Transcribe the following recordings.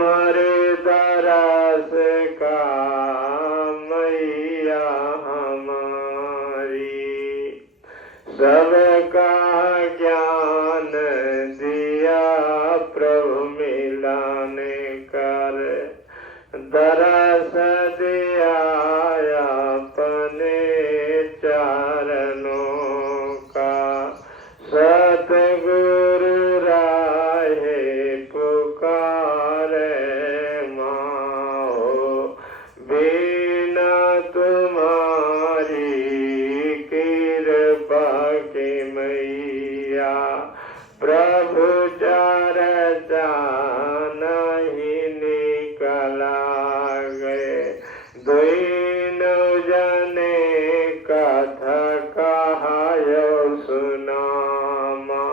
तुम्हारे दरस का मैया हमारी, सबका ज्ञान दिया प्रभु मिलाने कर, दरस दिया अपने चरणों का। सतगुरु राहे पुकारे माओ, बिना तुम्हारी कृपा की मैया, प्रभु चर्चा नहीं निकला गए। दोनों जने कथा कहायो सुनामा,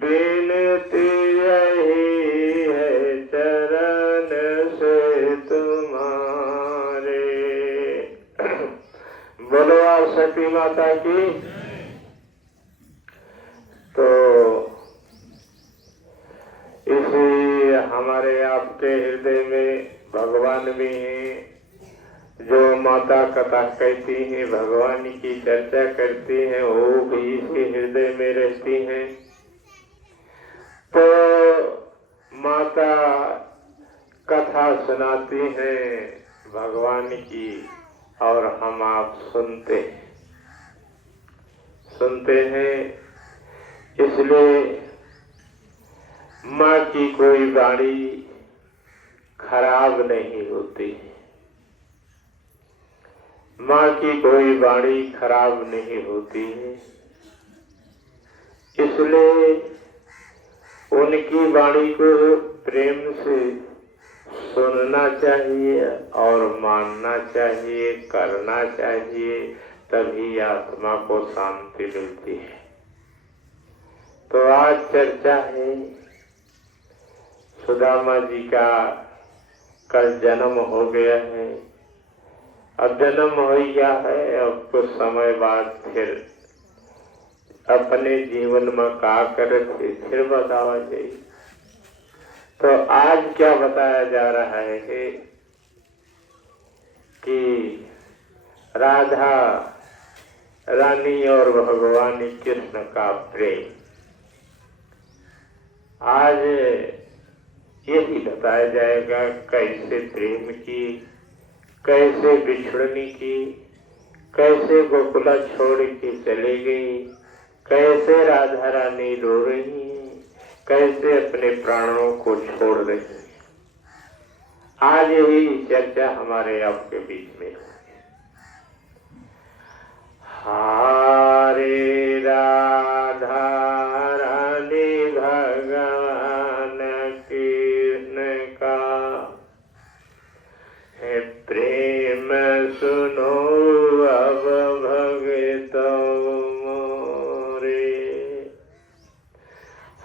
बिनती यही है चरण से तुम्हारे। बोलो सती माता की। तो इसी हमारे आपके हृदय में भगवान भी हैं, जो माता कथा कहती हैं, भगवान की चर्चा करती हैं, वो भी इसी हृदय में रहती हैं। तो माता कथा सुनाती हैं भगवान की, और हम आप सुनते हैं। इसलिए माँ की कोई वाणी खराब नहीं होती है, माँ की कोई वाणी खराब नहीं होती है। इसलिए उनकी वाणी को प्रेम से सुनना चाहिए और मानना चाहिए, करना चाहिए, तभी आत्मा को शांति मिलती है। तो आज चर्चा है सुदामा जी का। कल जन्म हो गया है, अब जन्म हो गया है, अब कुछ समय बाद फिर अपने जीवन में का करे थे फिर बतावा जाए। तो आज क्या बताया जा रहा है कि राधा रानी और भगवान कृष्ण का प्रेम। आज यही बताया जाएगा कैसे प्रेम की, कैसे बिछड़ने की, कैसे गोकुला छोड़ के चले गई, कैसे राधा रानी रो रही हैं, कैसे अपने प्राणों को छोड़ रही हैं। आज यही चर्चा हमारे आपके बीच में है। हरे राधा रानी भगवान कृष्ण का है प्रेम सुनो अब भगतों मोरे।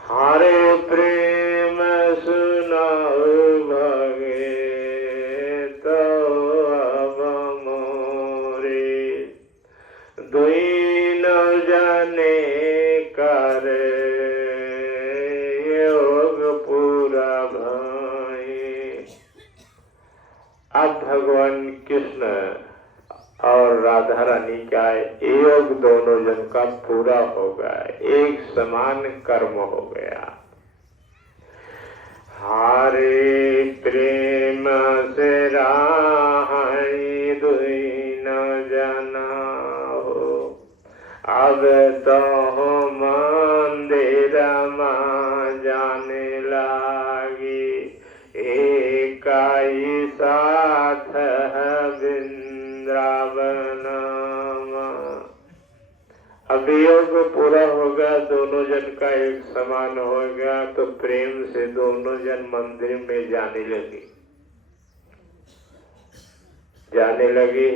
हरे प्रेम सुनाओ भगतों अब मोरे, दोनों जने कर योग पूरा भाई। अब भगवान कृष्ण और राधा रानी का योग दोनों जन का पूरा हो गया, एक समान कर्म हो गया। हरे प्रेम से राही दोनों जना हो, अब तो मंदिर में जाने लगी, एक ही साथ है वृंदावन में। अब योग पूरा हो गया, दोनों जन का एक समान हो गया, तो प्रेम से दोनों जन मंदिर में जाने लगे।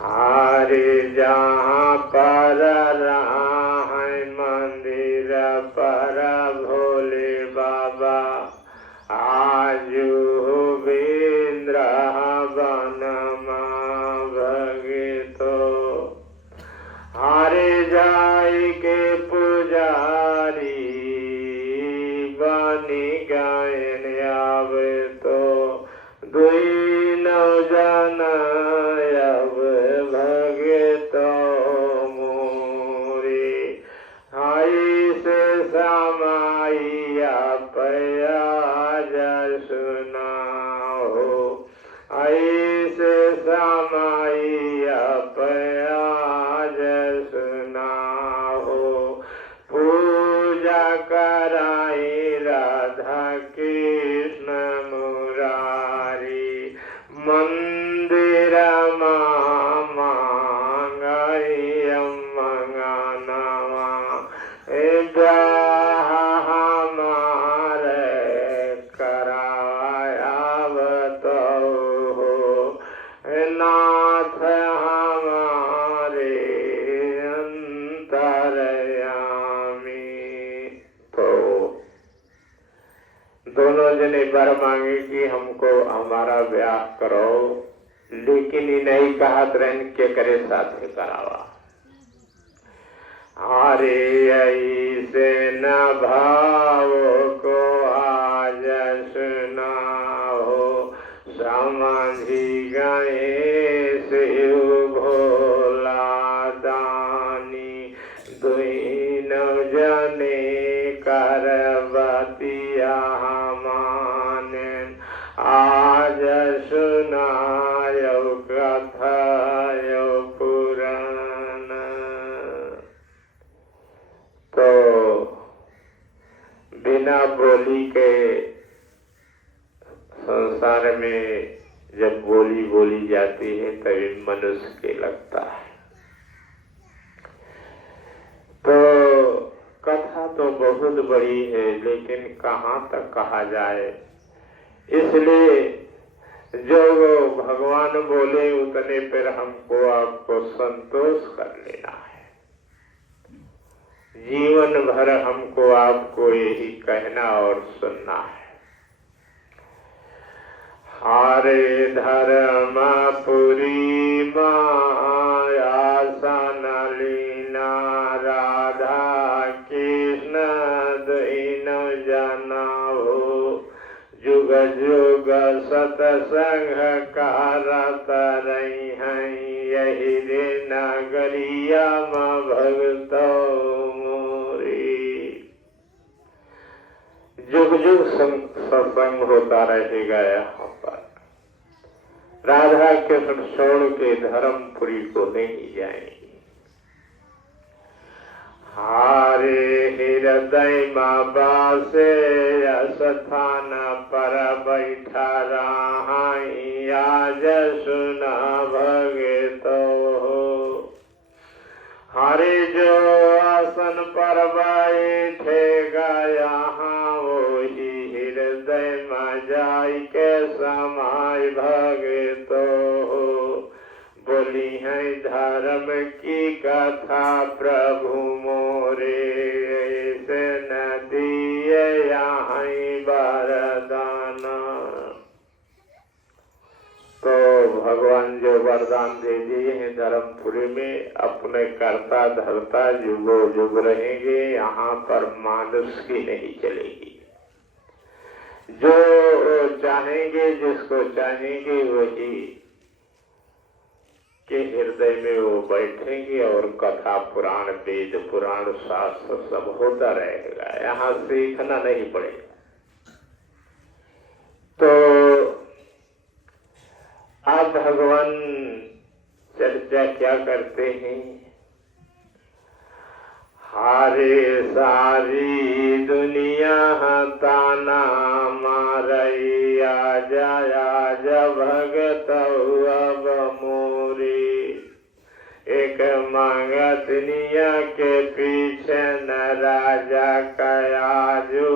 हारे जहाँ पर राह मंदिर पर भोले बाबा, आजू वृंदावन भगतो। हारे जाय के पुजारी बनी गए कृष्ण मुरारी मंदिर मांगयम मंगनवा हमारे करायावत हो नाथ हमारे अंतरयामी। तो दोनों जने वर मांगे कि हमको हमारा ब्याह करो, लेकिन ये नहीं कहा रहन के करे साथे करावा। हरे ऐसे न भाव को आज सुनाओ समझी गए शिव भोला दानी दुइन जने करबतिया माने आज सुनायो कथायो पुराण। तो बिना बोली के संसार में जब बोली बोली जाती है तभी मनुष्य के लगता है। तो कथा तो बहुत बड़ी है, लेकिन कहाँ तक कहा जाए, इसलिए जो भगवान बोले उतने पर हमको आपको संतोष कर लेना है। जीवन भर हमको आपको यही कहना और सुनना है। हरे धर्मपुरी माया सन लीना राधा कृष्ण दीन जना हो जुग जुग सतसंग करत रही हैं यही रे नगरिया माँ भगतो मोरी। जुग जुग सत्संग होता रहेगा यहाँ पर। राधा कृष्ण छोड़ के धर्मपुरी को नहीं जाएंगे। हारे हृदय माँ बासे स्थान पर बैठा रहाई आज सुना भगतो हो। हरे जो आसन पर बैठेगा यहाँ वही हृदय में जाय के समाय भगतो हो। बोली है धर्म की कथा प्रभु मोरे ऐसे न दिए यहाँ वरदान। तो भगवान जो वरदान दे दिए हैं धर्मपुरी में, अपने कर्ता धर्ता जुगो जुग रहेंगे, यहाँ पर मानुष की नहीं चलेगी। जो चाहेंगे जिसको चाहेंगे वही के हृदय में वो बैठेंगे और कथा पुराण वेद पुराण शास्त्र सब होता रहेगा, यहाँ सीखना नहीं पड़ेगा। तो आप भगवान चर्चा क्या करते हैं? हारे सारी दुनिया ताना मारई आजा आजा भगत अब मोरी। एक मांगतनिया के पीछे न राजा कयाजू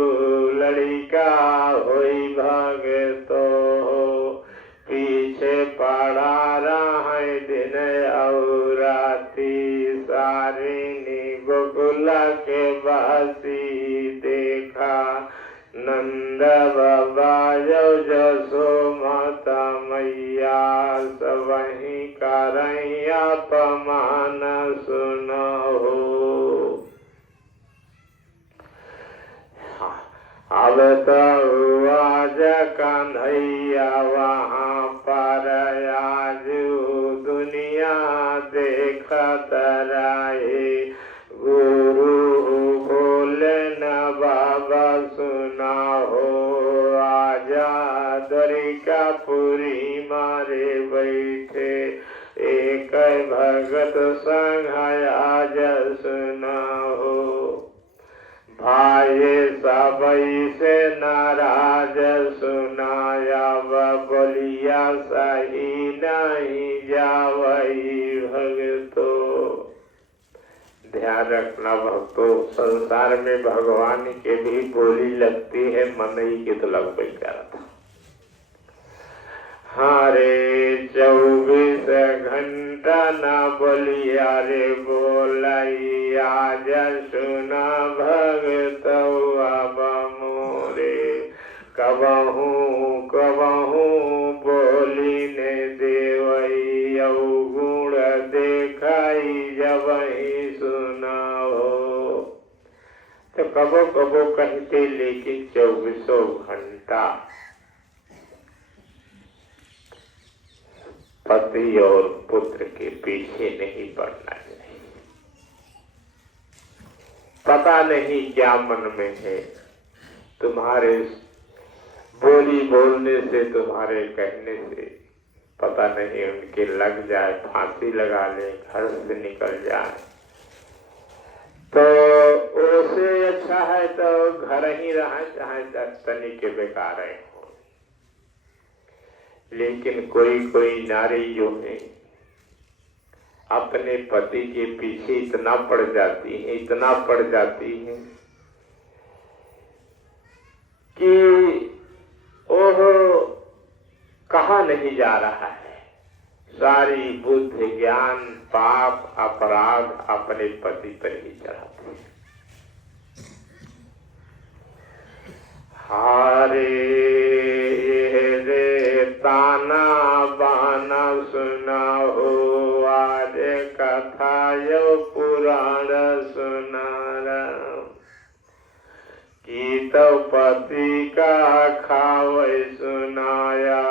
लड़िका होई भगतो हो। पीछे पड़ा रहा दिन और राती सारी गोकुला के बासी देखा। नंद बाबा जसो माता मैया सबही करैया पमान सुनो। अब तो आज कन्हैया वहाँ पर आजू दुनिया देखत रहे। गुरु बोले न बाबा सुना हो आजा द्वारिकापुरी मारे बैठे। एक भगत संग आज सुना हो भाई सा अबई से नाराज सुनाया बोलिया सही नहीं जावई भगतो। ध्यान रखना भक्तों, संसार में भगवान के भी बोली लगती है, मन ही के तो लग पे क्या था। हारे 24 घंटा ना बोलिया रे बोलाई आज सुना भगत अब मोरे। कबहू कबहू बोली ने देवई अवगुण देखाई जब ही सुना हो। तो कबो कबो कहते, लेकिन 24 घंटा पति और पुत्र के पीछे नहीं पड़ना चाहिए। पता नहीं क्या मन में है, तुम्हारे बोली बोलने से, तुम्हारे कहने से पता नहीं उनके लग जाए, फांसी लगा ले, घर से निकल जाए। तो उससे अच्छा है तो घर ही रहा, चाहे तनी के बेकार है। लेकिन कोई कोई नारी जो है अपने पति के पीछे इतना पड़ जाती है, इतना पड़ जाती है कि ओह कहा नहीं जा रहा है। सारी बुद्धि ज्ञान पाप अपराध अपने पति पर ही चढ़ाती है। हारे ताना बाना सुना हो आज कथा यो पुराण सुनारा। की तो पति का खावे सुनाया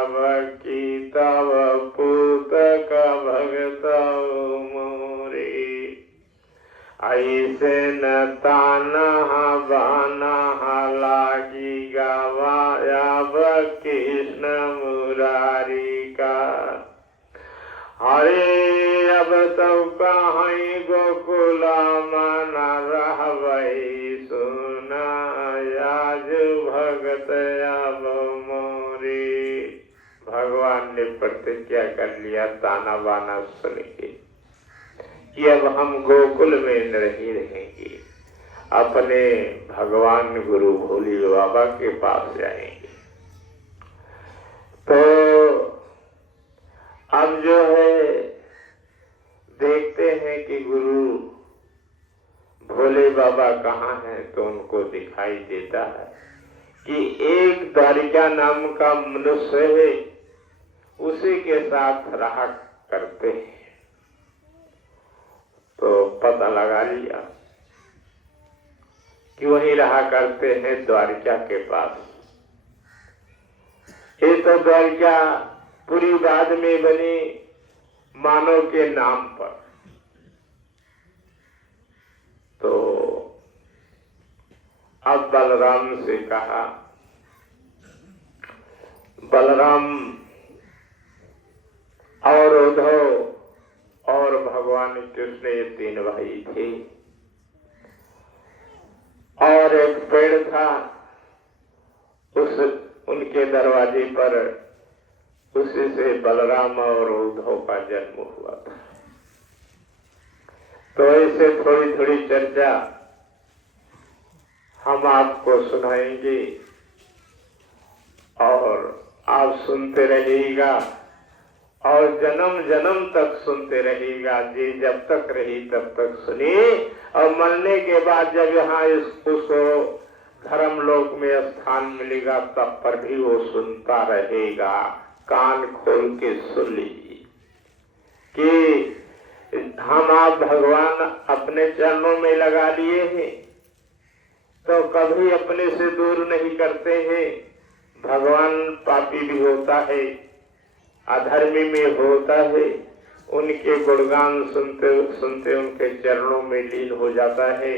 की तव पूत का भगत मोरे। ऐसे न ताना बाना लागी गवाया कृष्ण मुरारी का। अरे अब तो कहीं गोकुला मना रहवई सुना आज भगत अब मोरी। भगवान ने प्रतिज्ञा कर लिया ताना बाना सुन के कि अब हम गोकुल में नहीं रहेंगे, अपने भगवान गुरु भोले बाबा के पास जाएंगे। तो अब जो है देखते हैं कि गुरु भोले बाबा कहाँ हैं, तो उनको दिखाई देता है कि एक द्वारिका नाम का मनुष्य है, उसी के साथ रहा करते हैं। तो पता लगा लिया कि वही रहा करते हैं द्वारिका के पास। ये तो द्वारिका पूरी बाद में बनी मानव के नाम पर। तो अब बलराम से कहा, बलराम और उद्धव और भगवान कृष्ण ये 3 भाई थे, और एक पेड़ था, उस उनके दरवाजे पर उसी से बलराम और उद्धव का जन्म हुआ था। तो ऐसे थोड़ी थोड़ी चर्चा हम आपको सुनाएंगे और आप सुनते रहिएगा और जन्म जन्म तक सुनते रहिएगा। जी जब तक रही तब तक सुनी, और मरने के बाद जब यहाँ उसको धर्म लोक में स्थान मिलेगा तब पर भी वो सुनता रहेगा। कान खोल के सुन लीजिए कि हम आप भगवान अपने चरणों में लगा लिए हैं तो कभी अपने से दूर नहीं करते हैं। भगवान पापी भी होता है, अधर्मी में होता है, उनके गुणगान सुनते सुनते उनके चरणों में लीन हो जाता है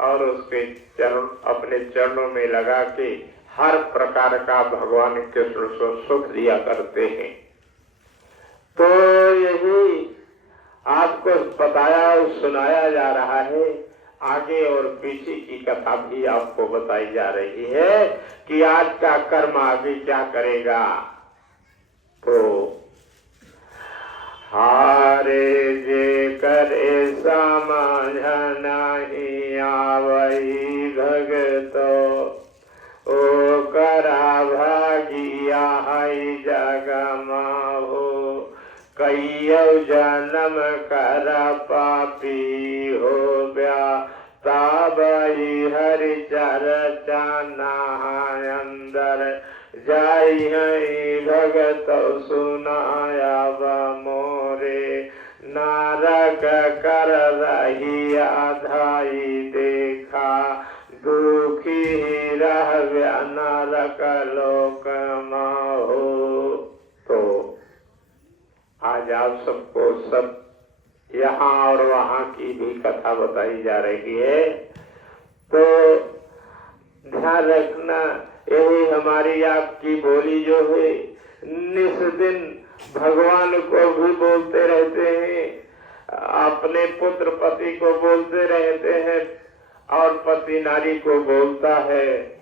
और उसके चरण अपने चरणों में लगा के हर प्रकार का भगवान कृष्ण को सुख दिया करते हैं। तो यही आपको बताया और सुनाया जा रहा है। आगे और पीछे की कथा भी आपको बताई जा रही है कि आज का कर्म आगे क्या करेगा। तो हारे जे करे समझ नहीं आवई भगतो, ओ करा भागिया है जग माहो, कईयो जन्म कर पापी हो गया, ताबई हरि चर्चा नहाय अंदर, जाई है भगत सुनाया मोरे, नारक कर रही आधाई देखा, दुखी रह नरक लोक माहो। तो आज आप सबको सब यहाँ और वहाँ की भी कथा बताई जा रही है। तो ध्यान रखना, यही हमारी आपकी बोली जो है निस दिन भगवान को भी बोलते रहते हैं, अपने पुत्र पति को बोलते रहते हैं, और पति नारी को बोलता है।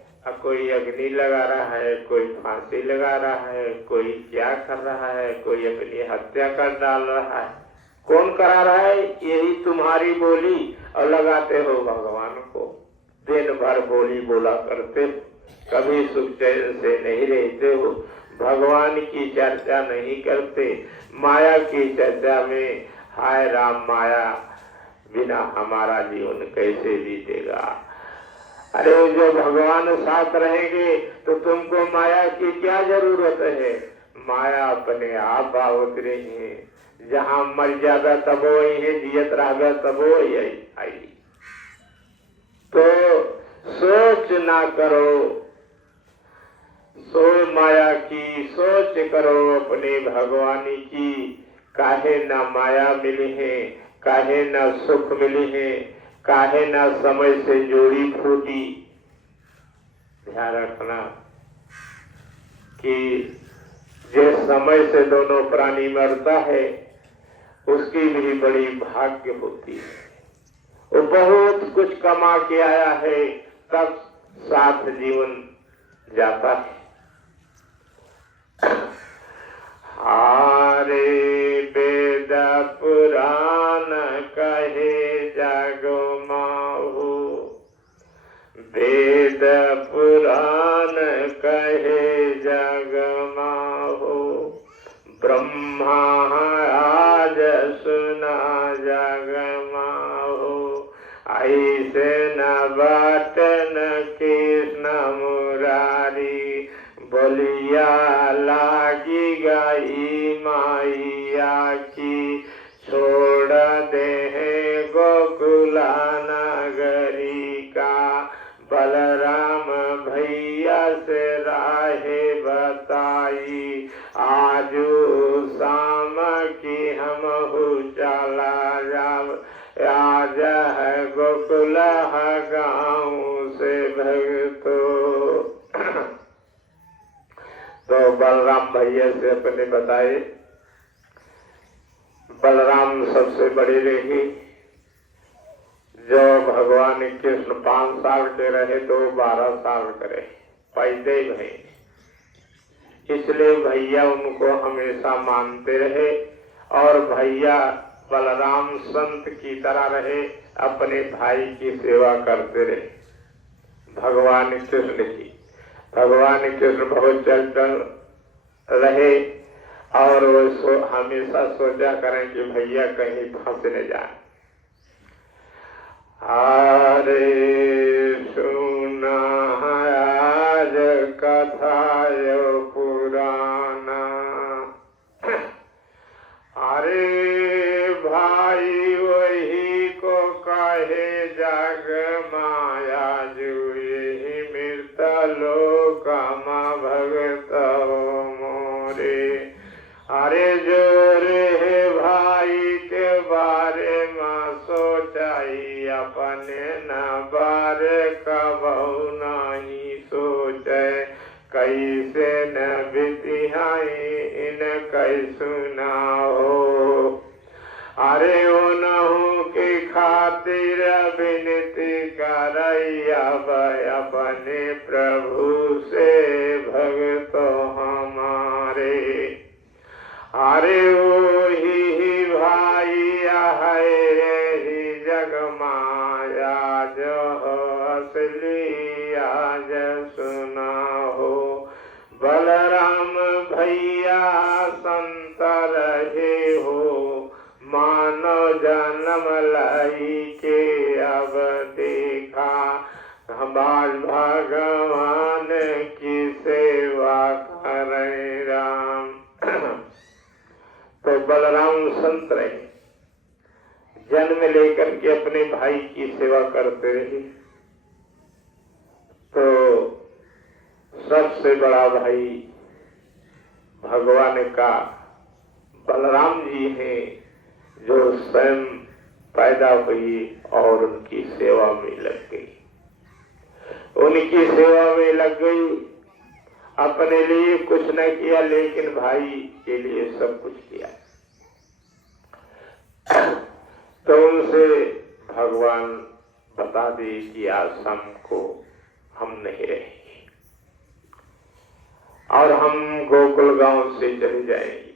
कोई अग्नि लगा रहा है, कोई फांसी लगा रहा है, कोई क्या कर रहा है, कोई अपनी हत्या कर डाल रहा है। कौन करा रहा है? यही तुम्हारी बोली, और लगाते हो भगवान को। दिन भर बोली बोला करते हो, कभी सुख चैन से नहीं रहते हो, भगवान की चर्चा नहीं करते, माया की चर्चा में। हाय राम, माया बिना हमारा जीवन कैसे बीतेगा। अरे जो भगवान साथ रहेंगे तो तुमको माया की क्या जरूरत है। माया अपने आप आवत रही है, जहाँ मर जागा तब वही है, जियत रहा तब वही आई। तो सोच ना करो, सो माया की सोच करो अपने भगवानी की। काहे ना माया मिली है, काहे ना सुख मिली है, काहे ना समय से जोड़ी फूटी। ध्यान रखना कि जिस समय से दोनों प्राणी मरता है उसकी भी बड़ी भाग्य होती है। वो बहुत कुछ कमा के आया है, तब साथ जीवन जाता है। हारे वेद पुराण कहे जग माहू, वेद पुराण कहे जग माहू, ब्रह्मा आज सुना जग माहू, ऐसे न बाटन कृष्ण मुरारी, बोलिया लागी गई माइया की, छोड़ दे गोकुला नगरी का, बलराम भैया से राहे बताई, आजू शाम की हम चला जाब, आज है गोकुल गाँव से भगतो। तो बलराम भैया से अपने बताए। बलराम सबसे बड़े रहे, जो भगवान कृष्ण 5 साल के रहे तो 12 साल करे, पैदे भाई, इसलिए भैया उनको हमेशा मानते रहे। और भैया बलराम संत की तरह रहे, अपने भाई की सेवा करते रहे भगवान कृष्ण की। भगवान कृष्ण बहुत चंचल रहे, और वो हमेशा सोचा करें कि भैया कहीं फंस न जाए। अरे सुना आज कथा यो पुराना, अरे भाई वही को कहे जग माया, जुए मृत लोक भगत मोरे। अरे जो रे भाई के बारे में सोचाई, अपने न बारे कबहू नहीं सोचे, कैसे न बितिहाई इन कैसु ना हो। अरे ओ नहु की खातिर बिन प्रभु से भगतो हमारे। अरे वो ही भाई है ही जग माया जो असली आज सुना हो। बलराम भैया संत रहे हो, मानो जन्म लाई के अब देखा, हमार भगवान की सेवा करे राम। तो बलराम संत रहे, जन्म लेकर के अपने भाई की सेवा करते रहे। तो सबसे बड़ा भाई भगवान का बलराम जी हैं, जो स्वयं पैदा हुई और उनकी सेवा में लग गई। उनकी सेवा में लग गई, अपने लिए कुछ न किया, लेकिन भाई के लिए सब कुछ किया। तो उनसे भगवान बता दे कि आज शाम को हम नहीं रहेंगे और हम गोकुल गांव से चले जाएंगे।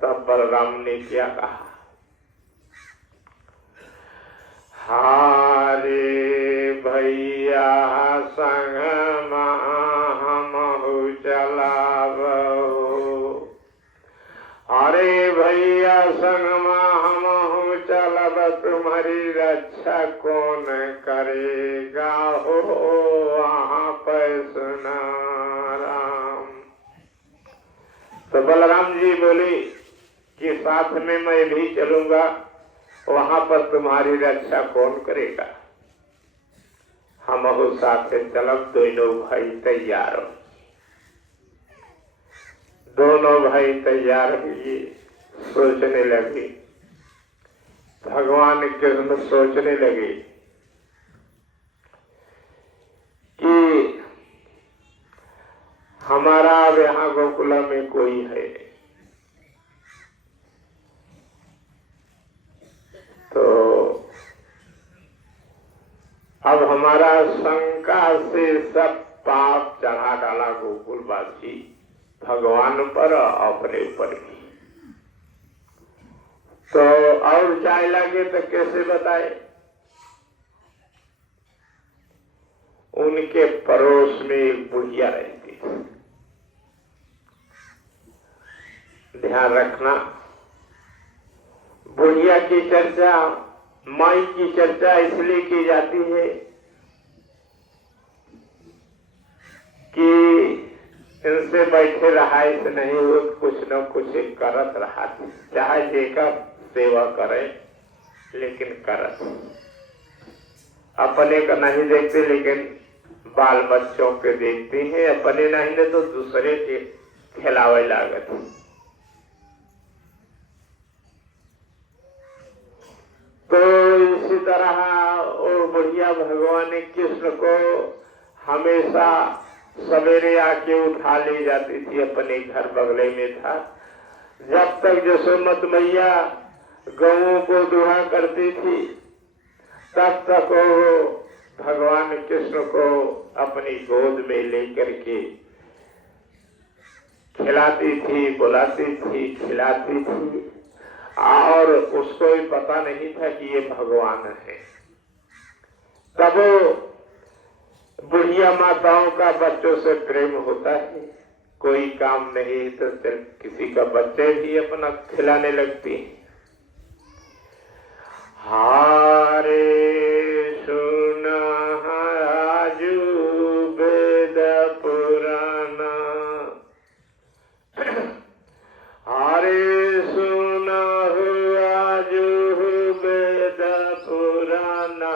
तब बलराम ने क्या कहा, हारे भैया संग हमहु चलाबो। अरे भैया संग हमहु चलब, तुम्हारी रक्षा कौन करेगा हो वहाँ पर सुना राम। तो बलराम जी बोले कि साथ में मैं भी चलूंगा, वहां पर तुम्हारी रक्षा कौन करेगा। हम साथ चलब, दोनों भाई तैयार हो। दोनों भाई तैयार हुए, सोचने लगे। भगवान कृष्ण सोचने लगे कि हमारा अब यहाँ गोकुला में कोई है नहीं, तो अब हमारा शंका से सब पाप चढ़ा डाला गोकुलवासी भगवान पर, अपने ऊपर भी। तो और जाए लगे तो कैसे बताए। उनके पड़ोस में एक बुढ़िया रहती थी। ध्यान रखना, बुढ़िया की चर्चा, माई की चर्चा इसलिए की जाती है कि इनसे बैठे रहा ऐसे नहीं हो, कुछ न कुछ करत रहा, चाहे जेकर सेवा करे लेकिन करत। अपने का नहीं देखते लेकिन बाल बच्चों के देखते हैं, अपने नहीं तो दूसरे के खिलावे लागत। तो इसी तरह वो बुढ़िया भगवान कृष्ण को हमेशा सवेरे आके उठा ले जाती थी, अपने घर बगले में था। जब तक यशोमती मैया गौओं को दुहा करती थी, तब तक वो भगवान कृष्ण को अपनी गोद में लेकर के खिलाती थी, बुलाती थी, खिलाती थी। और उसको भी पता नहीं था कि ये भगवान है। तब बुढ़िया माताओं का बच्चों से प्रेम होता है, कोई काम नहीं तो किसी का बच्चे भी अपना खिलाने लगती है। हारे सुन आजू वेद पुराना, हारे सुन आजू वेद पुराना,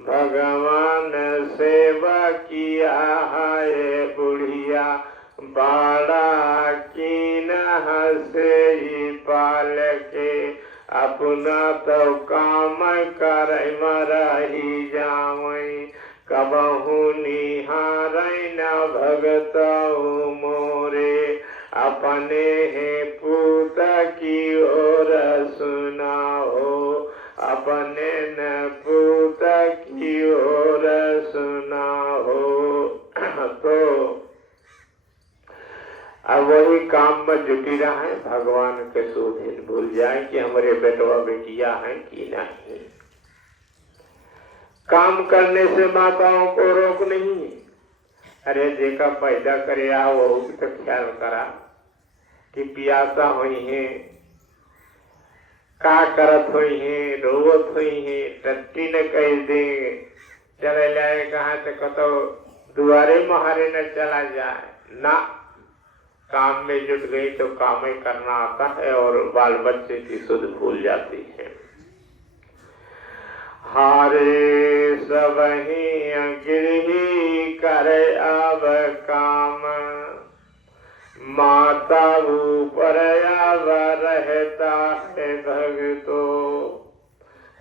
भगवान सेवा किया है बुढ़िया, बाड़ा कीन हसे पाल के, अपना तो काम कर मरही जावई, कबहू निहार न भगत मोरे, अपने है पूत की ओर सुनाओ, अपने न पूत की ओर सुनाओ। अब वही काम में जुटी रहे, भगवान के सुधीन भूल जाए कि हमारे बेटवा बेटिया हैं कि नहीं। काम करने से माताओं को रोक नहीं है। अरे जेका पैदा करे आ वो भी तो ख्याल करा कि पियासा हुई है, का करत हुई है, रोवत हुई है, टट्टी न कह दे चले जाए कहा तो कतो दुआरे महारे न चला जाए ना। काम में जुट गई तो काम ही करना आता है और बाल बच्चे की सुध भूल जाती है। हारे सबही गिरही करे अब काम, माता ऊपर अब रहता है भगतो,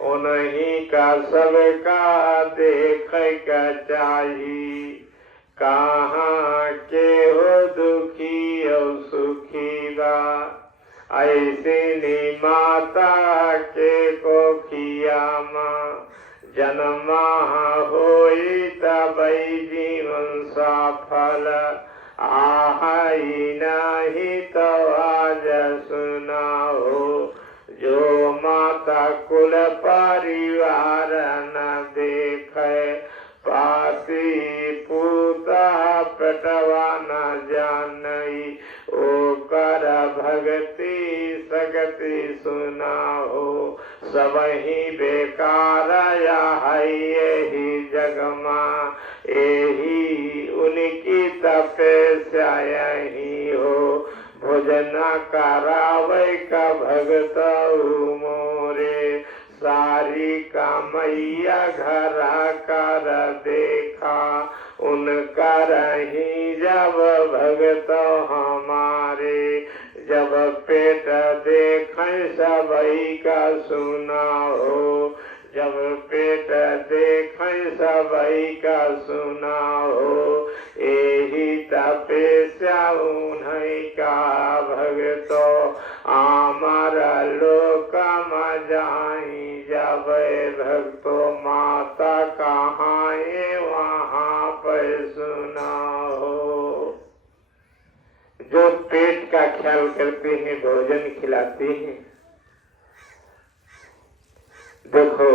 उन्हीं का सबका देख का चाहिए, कहाँ के हो दुखी और सुखी बा, ऐसे नि माता के कोखिया माँ जन्मा होई तबई जीवन सफल, आई नहीं तो आज सुनाओ, जो माता कुल परिवार न देखे, पाती पूता पेटवा न जानई, ओ कर भगति सगति सुनाओ, सबही बेकार है यही जगमा, यही उनकी तपस्या यही हो, भोजन करावे का भगत मोरे, सारी का मैया घर कर देखा, उनका रही जब भगत हमारे, जब पेट देख सबई का सुनाओ, जब पेट देख सबई का सुनाओ, यही तपस्या उन्हीं का भगतो, आमारा लोक में जाई जब भक्तो, माता कहाँ है वहाँ पर सुनाओ। जो पेट का ख्याल करते हैं, भोजन खिलाते हैं, देखो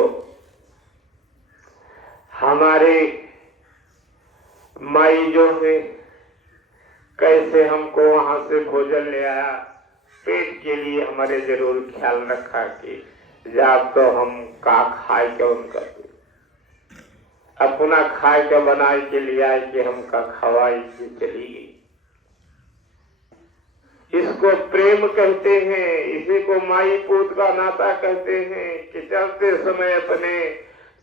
हमारे माई जो है कैसे हमको वहां से भोजन ले आया, पेट के लिए हमारे जरूर ख्याल रखा कि जब तो हम का खाए के उनका अपना खाए के बनाए के लिए आए कि हमका खवाई के चली गई। इसको प्रेम कहते हैं, इसी को माई पूत का नाता कहते हैं कि चलते समय अपने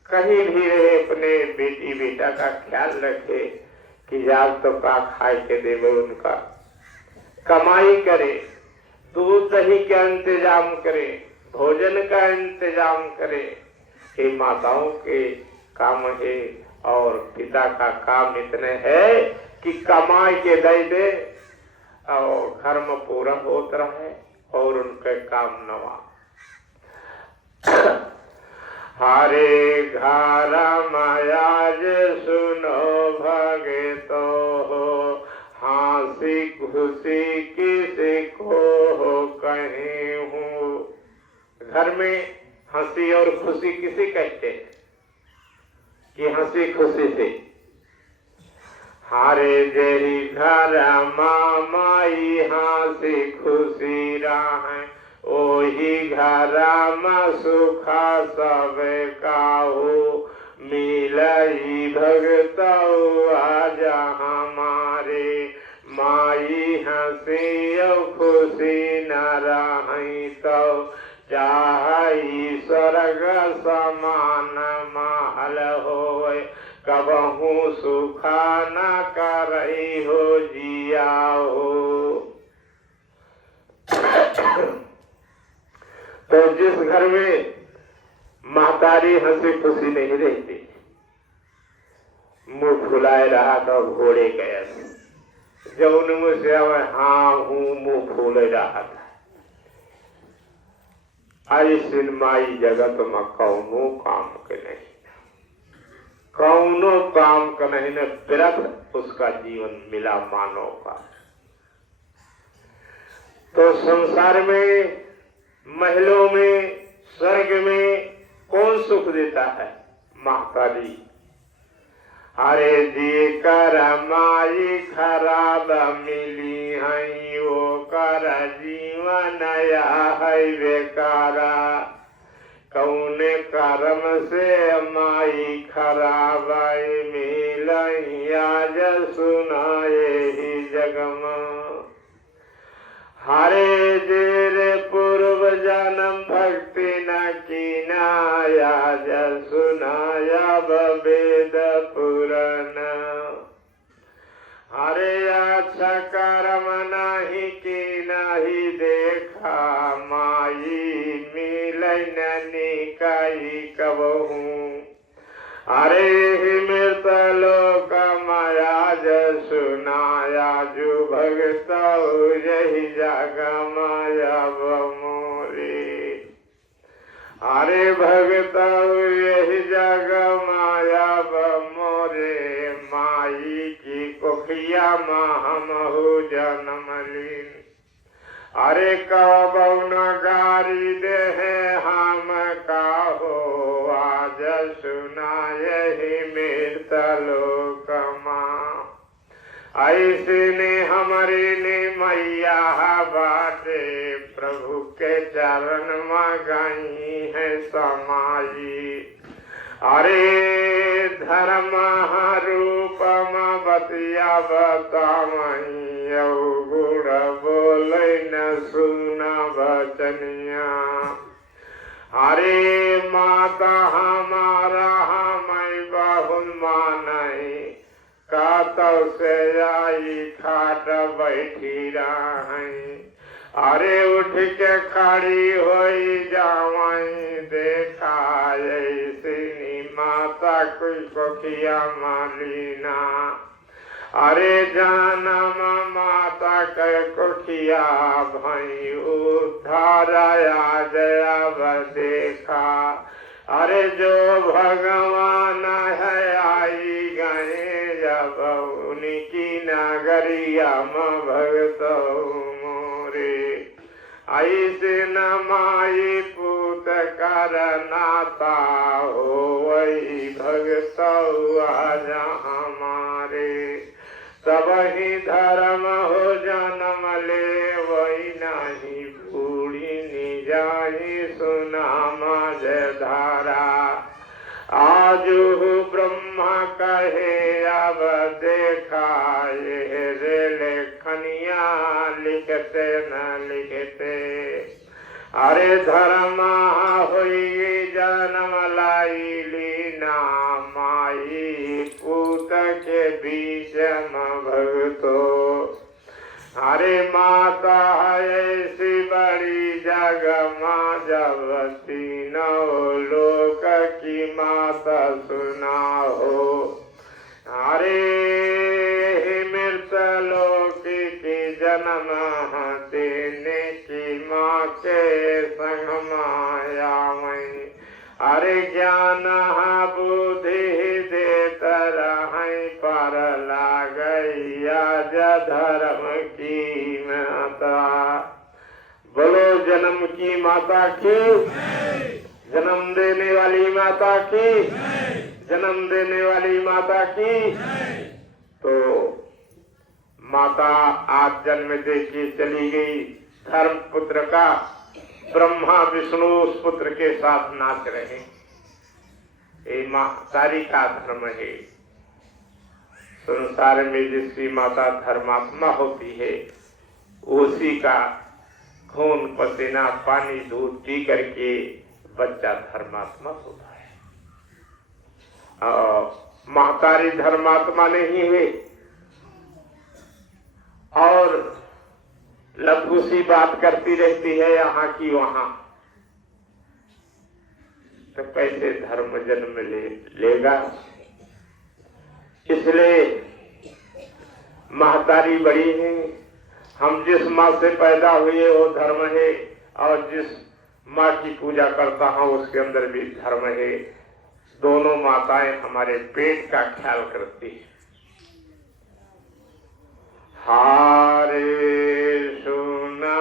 कहीं भी रहे अपने बेटी बेटा का ख्याल रखे कि जब तो का खाए के देवे, उनका कमाई करे, दूध दही का इंतजाम करे, भोजन का इंतजाम करे। ये माताओं के काम है और पिता का काम इतने है कि कमाई के दे और घर में पूरा होता रहे और उनके काम नवा। हरे घर मायाज सुनो भगतो हो, हंसी खुशी किसी को हो कहीं हूँ। घर में हंसी और खुशी किसी कहते हैं कि हंसी खुशी से। हारे जेरी घर माई हंसी खुशी रहे, ओही घर में सुखा सब काहू, मिलई भगत आज हमारे, माई हंसी खुशी न रही तो चाहे स्वर्ग समान महल होए, कबहू सुखा न करई हो जिया हो। तो जिस घर में महतारी हंसी खुशी नहीं रहती, मुंह फुलाए रहा तो घोड़े गया, जब उनमें से हाँ हूँ मुंह फूले रहा था। ऐसी माई जगत में कौनो काम के नहीं, कौनो काम का नहीं न, व्यर्थ उसका जीवन मिला मानव का। तो संसार में, महलों में, स्वर्ग में कौन सुख देता है? महतारी। अरे जी कर माई खराब मिली है, वो कर जीवन या है बेकारा। कौन कर्म से माई खराब मिल, आज सुनाए ही जगम। हरे जेरे पूर्व जन्म भक्ति न कीना, आज सुनाया वेद पुराण। हरे अच्छा कर्म नहीं की नहीं देखा, माई मिलै ननी कई कबहू। अरे ही मृत लोक माया सुनाया, जो भगत यही जग माया मोरे। अरे भगत यही जग माया मोरे, माई की कुखिया हम हो जन्म लीन। अरे कबौ न गारी दे हम काहो, आज सुनाए ही मृत लोक माँ। ऐसे ने हमारे ने मैया बाटे, प्रभु के चरण में गई है समाई। अरे धर्म रूप बतिया बतामई, गुण बोले न सुना बचनिया। अरे माता हमारा हमें बहु मानई, कातव से आई खाट बैठी रही। अरे उठ के खड़ी होई जावई, देखा ऐसी माता कोई कोखिया मालिना। अरे जानम माता के कोखिया भई, उद्धार आज देखा। अरे जो भगवान है आई गए, जब उनकी नगरिया में भगत मोरे। ऐसे न माई पूत कर नाता हो, वही भगत आज हमारे। सब ही धर्म हो जन्म ले, वही नहीं बूढ़ी निजाई सुना मज धारा। आजू ब्रह्मा कहे अब देखा, ये रे लेखनिया लिखते न लिखते। अरे धर्म हुई जन्म लाई लीना, माई पूत के बीच में भगतो। अरे माता ऐसी बड़ी जग माँ, जब तीनों लोक की माता सुना हो। अरे मृत लोक की जन्म देने की माँ के संग माया में। अरे ज्ञान बुद्धि देता रहे, पर लागई आज धर्म की माता। बोलो जन्म की माता की, जन्म देने वाली माता की, जन्म देने वाली माता की। तो माता आज जन्म दे के चली गई, धर्म पुत्र का। ब्रह्मा विष्णु उस पुत्र के साथ नाच रहे। ये महतारी का धर्म है। संसार में जिसकी माता धर्मात्मा होती है, उसी का खून पसीना पानी दूध पी करके बच्चा धर्मात्मा होता है। महतारी धर्मात्मा नहीं है और लघु सी बात करती रहती है यहाँ की वहां, तो कैसे धर्म जन्म लेगा। इसलिए महतारी बड़ी है। हम जिस माँ से पैदा हुए वो धर्म है, और जिस माँ की पूजा करता हूँ उसके अंदर भी धर्म है। दोनों माताएं हमारे पेट का ख्याल करती है। हारे सुना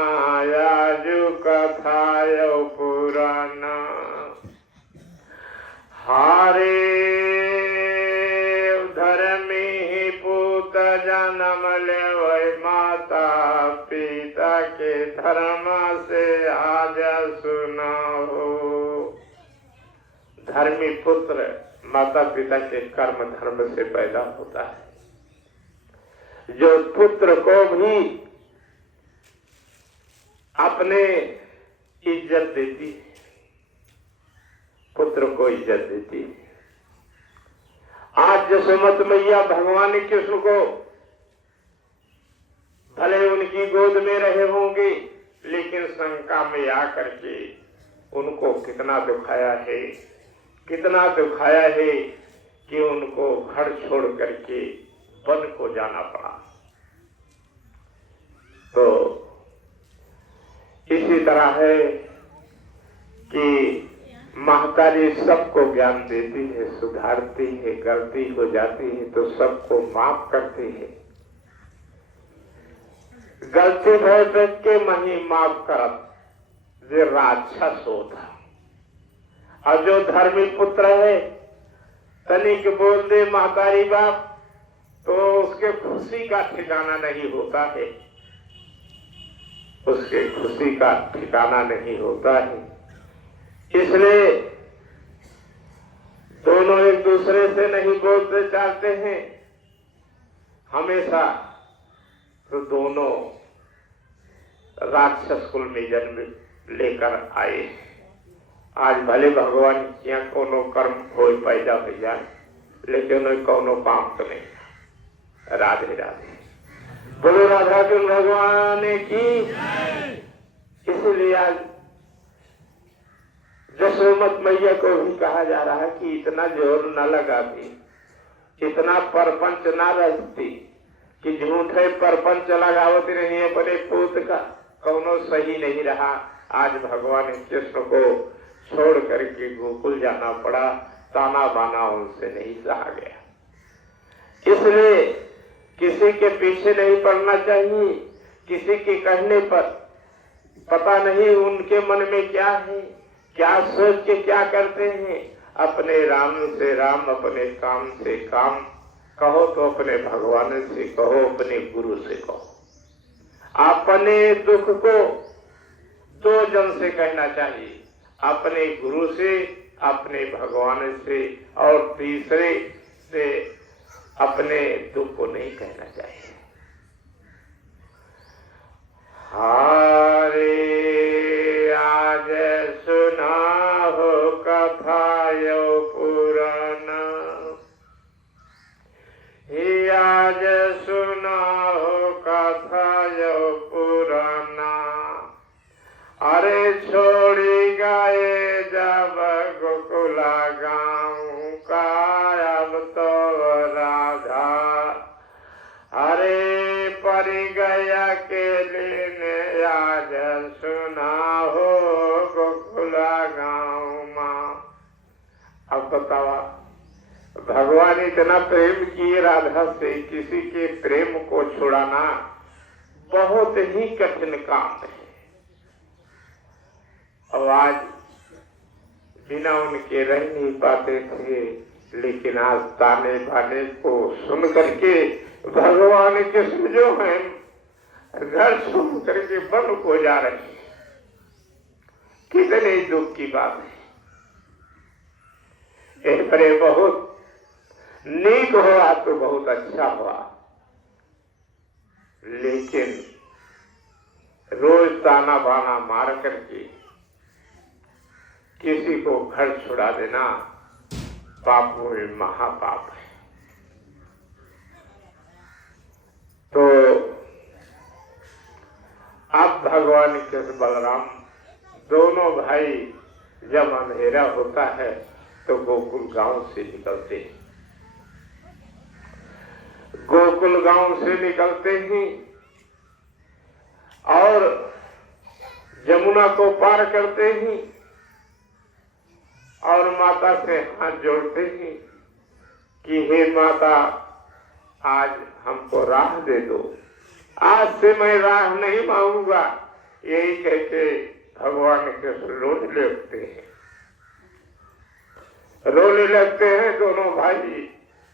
जन्म ले वही माता पिता के धर्म से आज सुना हो। धर्मी पुत्र माता पिता के कर्म धर्म से पैदा होता है। जो पुत्र को भी अपने इज्जत देती है, पुत्र को इज्जत देती है। आज यशोमती मैया भगवान कृष्ण को भले उनकी गोद में रहे होंगे, लेकिन शंका में आकर के उनको कितना दुखाया है, कितना दुखाया है कि उनको घर छोड़ करके वन को जाना पड़ा। तो इसी तरह है कि महतारी सबको ज्ञान देती है, सुधारती है, गलती हो जाती है तो सबको माफ करती है। गलती भय के मही माफ करत जे राक्षस होता। और जो धर्मी पुत्र है तनिक बोल दे महतारी बाप तो उसके खुशी का ठिकाना नहीं होता है, उसके खुशी का ठिकाना नहीं होता है। इसलिए दोनों एक दूसरे से नहीं बोलते चाहते हैं हमेशा, तो दोनों राक्षस कुल में जन्म लेकर आए। आज भले भगवान यहाँ कोनो कर्म हो पैदा हो जाए, लेकिन कोनो काम तो नहीं। राधे राधे, बोलो राधा कृष्ण भगवान की। इसलिए आज यशोमती मैया को भी कहा जा रहा है कि इतना जोर न लगाती, इतना परपंच न रचती कि झूठे परपंच लगावती नहीं अपने पुत्र का, कौनो सही नहीं रहा। आज भगवान कृष्ण को छोड़ करके गोकुल जाना पड़ा, ताना बाना उनसे नहीं सहा गया। इसलिए किसी के पीछे नहीं पड़ना चाहिए। किसी के कहने पर पता नहीं उनके मन में क्या है, क्या सोच के क्या करते हैं। अपने राम से राम, अपने काम से काम, कहो तो अपने भगवान से कहो, अपने गुरु से कहो। अपने दुख को दो जन से कहना चाहिए, अपने गुरु से, अपने भगवान से, और तीसरे से अपने दुख को नहीं कहना चाहिए। हरे आज सुना हो कथा यो पुराना, ही आज सुना हो कथा यो पुराना। अरे छोड़ी गए जब गोकुला गाँव का अब तो राधा, अरे पर गया के लेने आज सुना हो गोकुला गाँव माँ। अब बतावा, भगवान इतना प्रेम किए राधा से, किसी के प्रेम को छुड़ाना बहुत ही कठिन काम है। और आज बिना उनके रह नहीं पाते थे, लेकिन आज ताने बाने को सुन करके भगवान कृष्ण जो है घर सुन करके वन को जा रहे हैं। कितने दुख की बात है। इस पर बहुत नीक हुआ तो बहुत अच्छा हुआ, लेकिन रोज ताना बाना मार करके किसी को घर छुड़ा देना पापों में महापाप है। तो अब भगवान कृष्ण बलराम दोनों भाई जब अंधेरा होता है तो गोकुल गांव से निकलते हैं। गोकुल गांव से निकलते ही और जमुना को पार करते ही और माता से हाथ जोड़ते ही कि हे माता, आज हमको राह दे दो, आज से मैं राह नहीं मांगूंगा। यही कहके भगवान कृष्ण रोने लगते हैं। रोने लगते हैं। दोनों भाई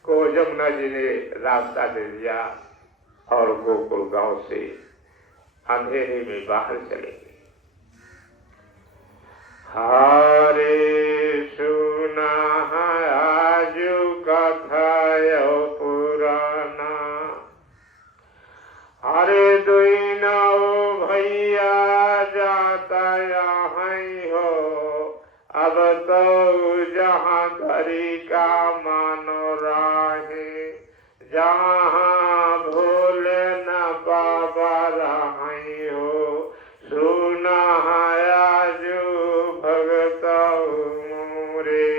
को जमुना जी ने रास्ता दे दिया। और गोकुल गांव से अंधेरे में बाहर चले गए। हरे सुना आजू कथा पुराना, अरे दुई नौ भैया जाता यहाँ हो, अब तो जहाँ धरी का मानो राहे, जहाँ भोले न बाबा रही हो, सुना आजू भगत मोरे,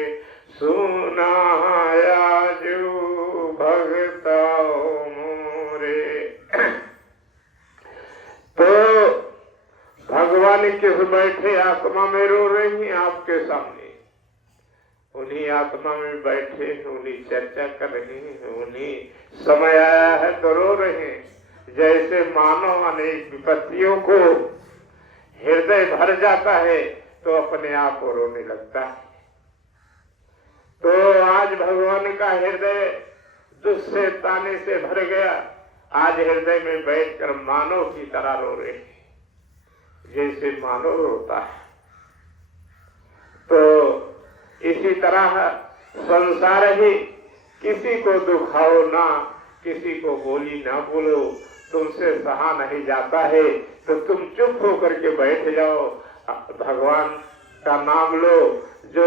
सुना आजू भगत मोरे। तो भगवान किस बैठे आत्मा में रो रही हैं आपके सामने, उन्हीं आत्मा में बैठे उन्हीं चर्चा कर रहे हैं, उन्हीं समय आया है तो रो रहे हैं। जैसे मानो अनेक विपत्तियों को हृदय भर जाता है तो अपने आप को रोने लगता है। तो आज भगवान का हृदय दुख से ताने से भर गया, आज हृदय में बैठकर मानव की तरह रो रहे हैं, जैसे मानव रोता है। तो इसी तरह संसार ही, किसी को दुखाओ ना, किसी को बोली ना बोलो, तुमसे सहा नहीं जाता है तो तुम चुप होकर के बैठ जाओ, भगवान का नाम लो, जो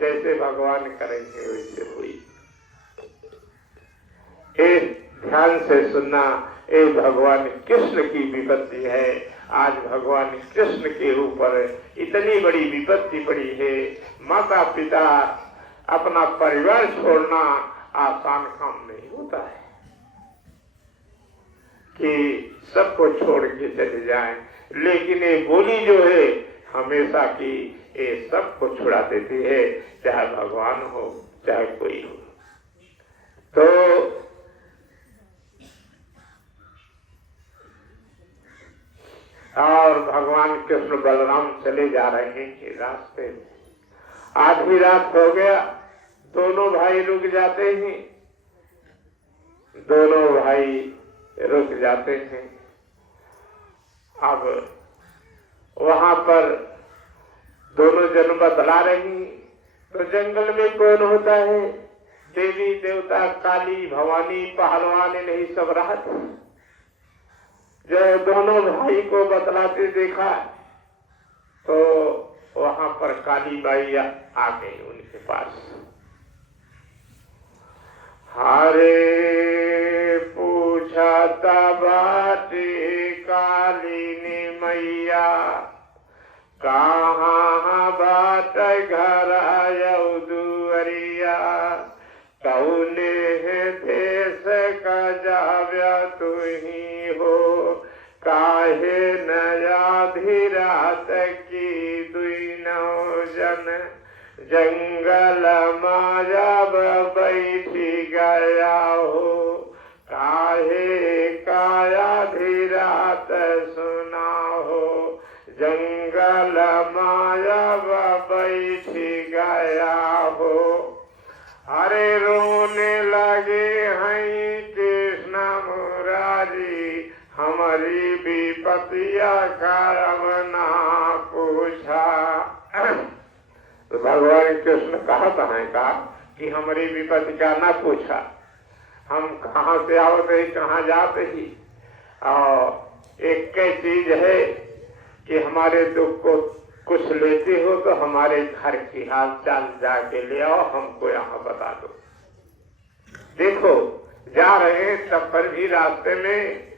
जैसे भगवान करेंगे वैसे हुई। ध्यान से सुनना, ये भगवान कृष्ण की विपत्ति है। आज भगवान कृष्ण के ऊपर इतनी बड़ी विपत्ति पड़ी है। माता पिता, अपना परिवार छोड़ना आसान काम नहीं होता है कि सबको छोड़ के चले जाएं, लेकिन ये बोली जो है हमेशा की, ये सबको छुड़ा देती है, चाहे भगवान हो चाहे कोई हो। तो और भगवान कृष्ण बलराम चले जा रहे हैं रास्ते में, आधी रात हो गया, दोनों भाई रुक जाते हैं, दोनों भाई रुक जाते हैं। अब वहां पर दोनों जन बतला रही, तो जंगल में कौन होता है, देवी देवता, काली भवानी, पहलवान, नहीं सब राहत। जो दोनों भाई को बतलाते देखा तो वहां पर काली बाई आ गई उनके पास। हरे पूछा बाटे काली ने मैया, कहाँ बाट घर आयो दुअरिया, कौने देश का जाव्या तू ही हो, काहे नयाधी रात की दुई नौ जन, जंगल माया बैठी गया हो, काहे काया धीरात सुना हो, जंगल माया बैठी गया हो। अरे रोने लगे हैं कृष्ण मुरारी, हमारी विपत्तिया कारण ना पूछा। तो भगवान कृष्ण कहता है का कि हमारी विपत्ति का ना पूछा, हम कहाँ से आवते ही कहाँ जाते ही, और एक चीज है कि हमारे दुख को कुछ लेते हो तो हमारे घर की हाल चाल जाके ले आओ, हमको यहाँ बता दो। देखो जा रहे हैं तब पर भी रास्ते में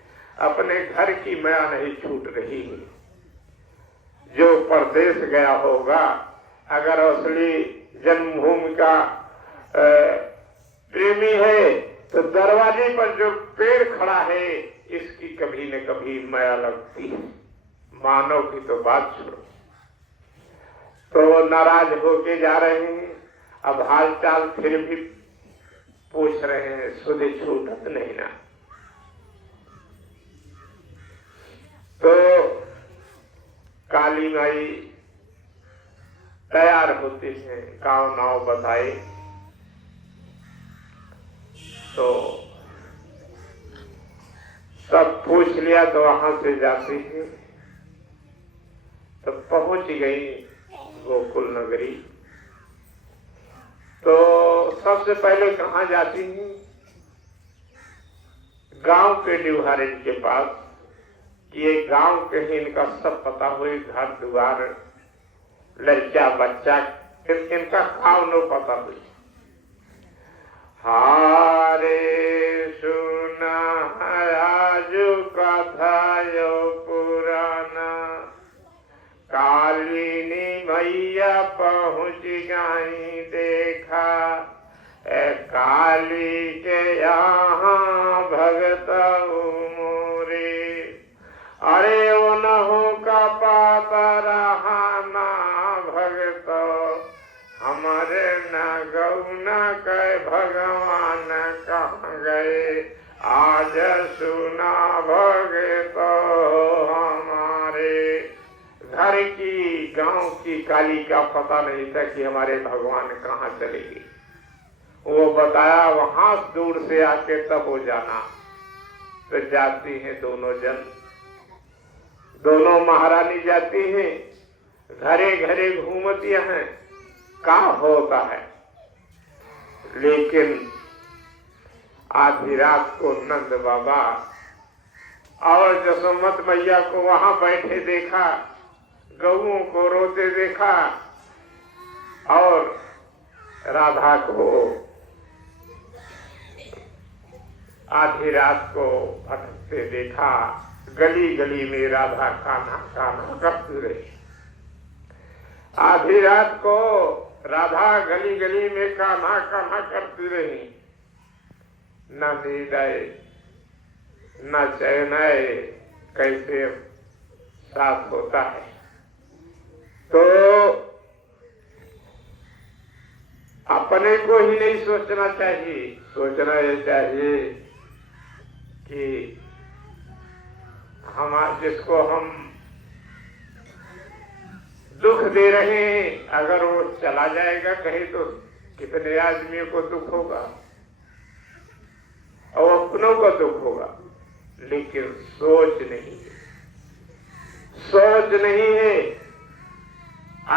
अपने घर की माया नहीं छूट रही है। जो परदेश गया होगा, अगर असली जन्मभूमि का प्रेमी है तो दरवाजे पर जो पेड़ खड़ा है इसकी कभी न कभी माया लगती है। मानव की तो बात छोड़ो। तो नाराज होके जा रहे हैं, अब हाल चाल फिर भी पूछ रहे हैं, सुधे छूटत नहीं ना। तो काली माई तैयार होते हैं, गाँव नाव बताए तो सब पूछ लिया तो वहां से जाती है तो पहुंच गई गोकुल नगरी। तो सबसे पहले कहाँ जाती हैं? गांव के डिवारिन के पास। ये गांव के ही इनका सब पता हुए, घर द्वार, लड़का बच्चा, इनका काम न पता हुई। हारे सुना आजू कथा यो पुराना, कालिनी मैया पहुँच गई देखा, काली के यहाँ भगत मोरे। अरे उन्हों का पाता रहा ना भगत, हमारे न गौ न कह भगवान कहाँ गए, आज सुना भगत हमारे। घर की गांव की काली का पता नहीं था कि हमारे भगवान कहाँ चले गए। वो बताया वहां दूर से आके तब हो जाना। तो जाती हैं दोनों जन, दोनों महारानी जाती हैं, घरे घरे घूमती हैं, कहाँ होता है। लेकिन आधी रात को नंद बाबा और जसोमत मैया को वहां बैठे देखा, गऊओं को रोते देखा और राधा को आधी रात को भटकते देखा। गली गली में राधा कान्हा कान्हा करती रही। आधी रात को राधा गली गली में कान्हा कान्हा करती रही। न नींद आए न चैन आए, कैसे साथ होता है। तो अपने को ही नहीं सोचना चाहिए, सोचना ये चाहिए कि हम जिसको हम दुख दे रहे हैं, अगर वो चला जाएगा कहीं तो कितने आदमियों को दुख होगा और अपनों को दुख होगा। लेकिन सोच नहीं है, सोच नहीं है,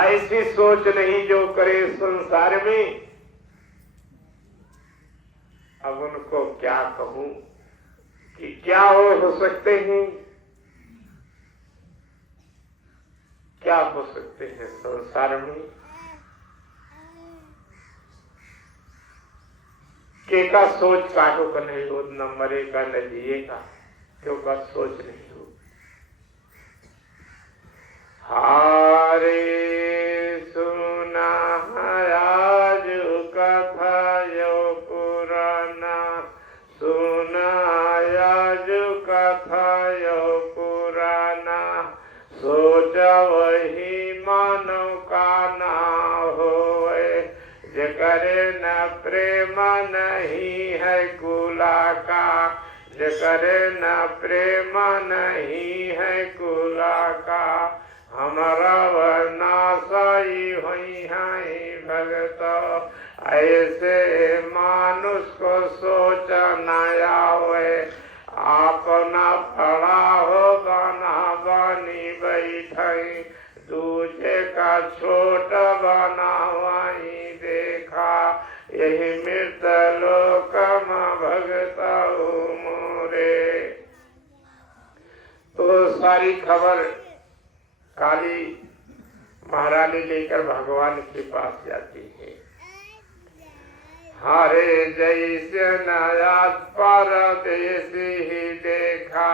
ऐसी सोच नहीं जो करे संसार में। अब उनको क्या कहूं कि क्या हो सकते हैं, क्या हो सकते हैं संसार में। के का सोच काटो का नहीं हो, न मरे का न जिए का, क्यों का सोच नहीं हो। हारे सुना आज कथा यो पुराना, सुना आज कथा यो पुराना, सोच वही मानव का ना होए, जेकरे न प्रेम नहीं है कुला का, जेकरे न प्रेम नहीं है कुला का, हमारा वर्णाशाई हुई है भगत। ऐसे मानुष को सोच न आवे, अपना पड़ा हो बना बनी बैठे, दूजे का छोट बना वही देखा, यही मृत लोक में भगत मोरे। तो सारी खबर काली महारानी लेकर भगवान के पास जाती है। हरे जैसे नयात परदेसी ही देखा,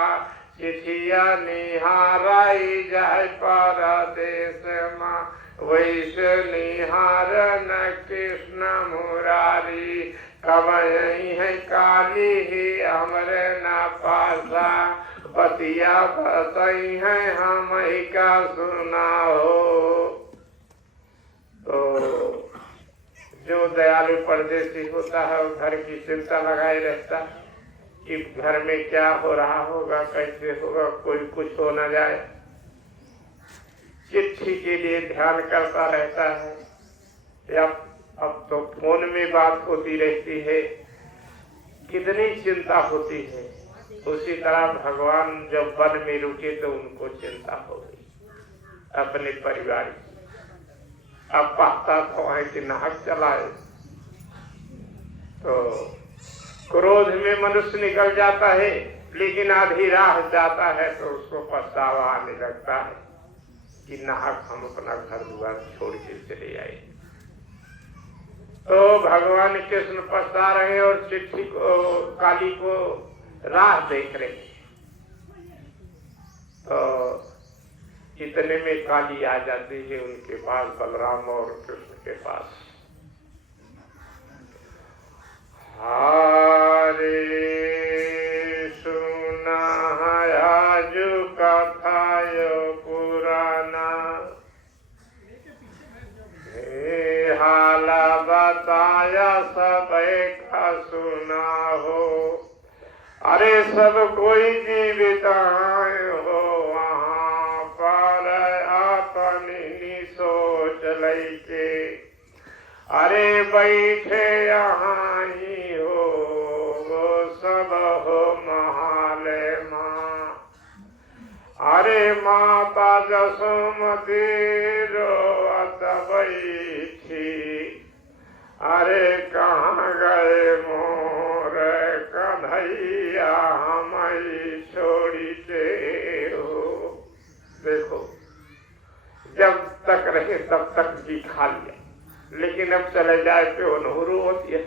चिठिया निहाराई जाए परदेश माँ, वैसे निहार न कृष्ण मुरारी, कब यही है काली ही हमरे न पासा, बतिया बताई है हम का सुना हो। तो जो दयालु परदेसी होता है वो घर की चिंता लगाए रहता कि घर में क्या हो रहा होगा, कैसे होगा, कोई कुछ हो न जाए। चिट्ठी के लिए ध्यान करता रहता है। या अब तो फोन में बात होती रहती है, कितनी चिंता होती है। उसी तरह भगवान जब वन में रुके तो उनको चिंता हो गई अपने परिवार की। अब पाता तो है कि नाहक चलाए, तो क्रोध में मनुष्य निकल जाता है, लेकिन आधी राह जाता है तो उसको पछतावा आने लगता है कि नाहक हम अपना घर द्वार छोड़ के चले आए। तो भगवान कृष्ण पछता रहे और चिट्ठी को काली को राह देख रहे। तो इतने में काली आ जाती है उनके पास, बलराम और कृष्ण के पास। हरे सुना आज कथा पुराना, हाला बताया सब का सुना हो। अरे सब कोई जीवित हो वहाँ पर अपनी सोच लैके, अरे बैठे यहाँ ही हो वो सब हो महाले माँ। अरे माता जसोमती रोअत बैठी, अरे कहाँ गए मोर कन्हैया हमारी छोड़ी के हो। देखो, जब तक रहे तब तक जी खा लिया, लेकिन अब चले जाए तो अनहुरू होती है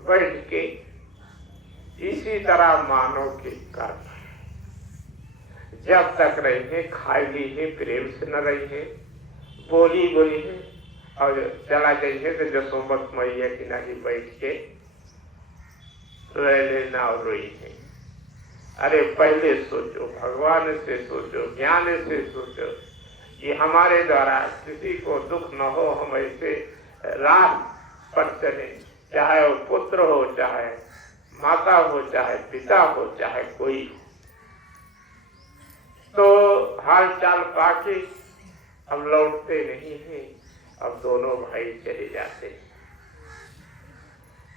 बैठ के। इसी तरह मानव के कर्म, जब तक रहे खाई ली है, प्रेम से न रही है, बोली बोली है, और चला जाइए तो जसोमत मैया की नहीं बैठ के रह लेना और रोई है। अरे पहले सोचो, भगवान से सोचो, ज्ञान से सोचो कि हमारे द्वारा किसी को दुख न हो, हम ऐसे राह पर चले, चाहे वो पुत्र हो, चाहे माता हो, चाहे पिता हो, चाहे कोई। तो हाल चाल पाके हम लौटते नहीं हैं। अब दोनों भाई चले जाते हैं,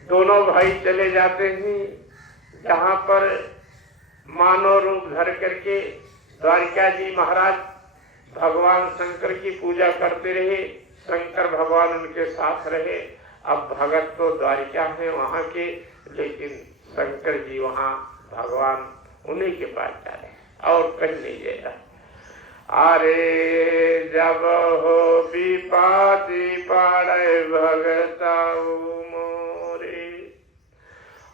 दोनों भाई चले जाते हैं जहाँ पर मानव रूप धर करके द्वारिका जी महाराज भगवान शंकर की पूजा करते रहे, शंकर भगवान उनके साथ रहे। अब भगत तो द्वारिका है वहाँ के, लेकिन शंकर जी वहाँ भगवान उन्हीं के पास जा रहे और कहीं नहीं जा रहा। अरे जब हो विपत्ति पड़े भगता मोरे,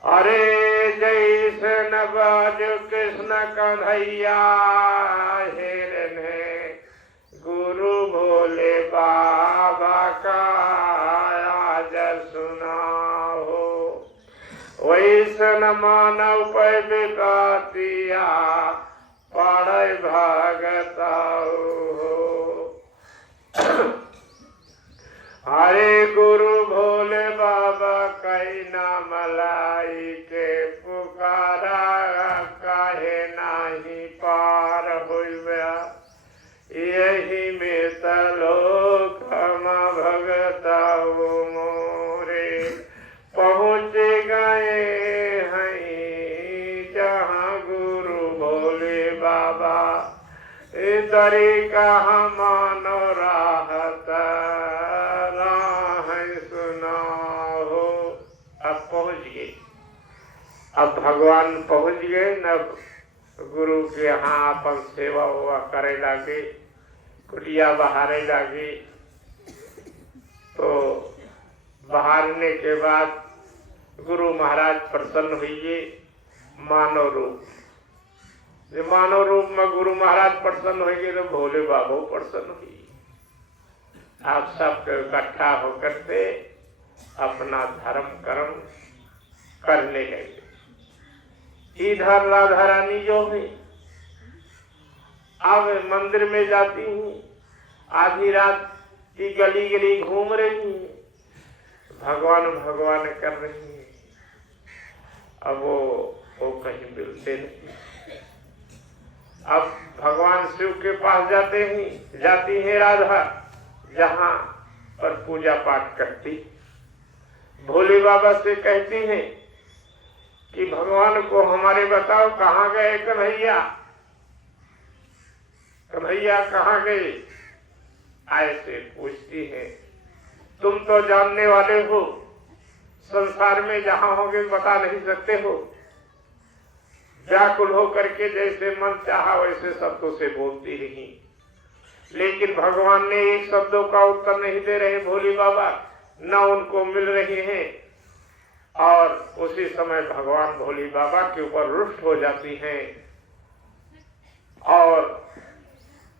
अरे जैसे न बाजो कृष्ण कन्हैया हेरने गुरु भोले बाबा का आज सुना हो। वैसे न मानव पे विपत्तिया पड़े भगता हो। हरे गुरु भोले बाबा कई नाम लाई के पुकारा, काहे नाही पार हुआ। यही में तलोक हम भगता मोरे पहुँच गए हैं जहाँ गुरु भोले बाबा तरीका मानो राहत राह सुना हो। अब पहुँच गए, अब भगवान पहुँच गए न, गुरु के यहाँ अपन सेवा हुआ करे लागे, कुटिया बहारे लागे। तो बहारने के बाद गुरु महाराज प्रसन्न हुए मानव रूप। जो मानव रूप में गुरु महाराज प्रसन्न होंगे तो भोले बाबा प्रसन्न हुई। आप सब इकट्ठा होकर से अपना धर्म कर्म करने लगे। इधर राधा रानी जो है अब मंदिर में जाती हूँ, आधी रात की गली गली घूम रही है, भगवान भगवान कर रही है। अब वो कहीं मिलते नहीं। अब भगवान शिव के पास जाती है राधा, जहाँ पर पूजा पाठ करती। भोले बाबा से कहती हैं कि भगवान को हमारे बताओ कहाँ गए कन्हैया, कन्हैया कहाँ गए, ऐसे पूछती है। तुम तो जानने वाले हो, संसार में जहां होगे बता नहीं सकते हो। व्याकुल होकर के जैसे मन चाहा वैसे शब्दों से बोलती रही, लेकिन भगवान ने एक शब्दों का उत्तर नहीं दे रहे भोली बाबा, न उनको मिल रहे हैं। और उसी समय भगवान भोली बाबा के ऊपर रुष्ट हो जाती हैं और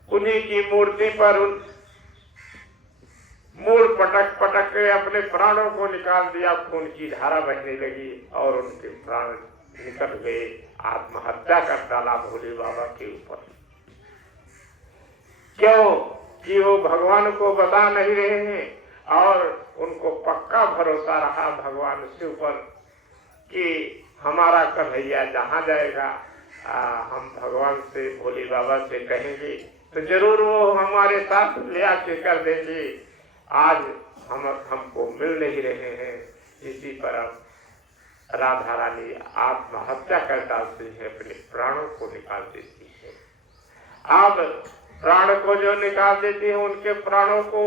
उन्हीं की मूर्ति पर मूल पटक पटक के अपने प्राणों को निकाल दिया। खून की धारा बहने लगी और उनके प्राण निकल गए। आत्महत्या कर डाला भोले बाबा के ऊपर। क्यों कि वो भगवान को बता नहीं रहे हैं और उनको पक्का भरोसा रहा भगवान से ऊपर कि हमारा कन्हैया जहाँ जाएगा हम भगवान से भोले बाबा से कहेंगे तो जरूर वो हमारे साथ ले आके कर देंगे। आज हमको मिल नहीं रहे हैं। इसी पर अब राधा रानी आत्महत्या कर डालती है, अपने प्राणों को निकाल देती है। अब प्राण को जो निकाल देती है उनके प्राणों को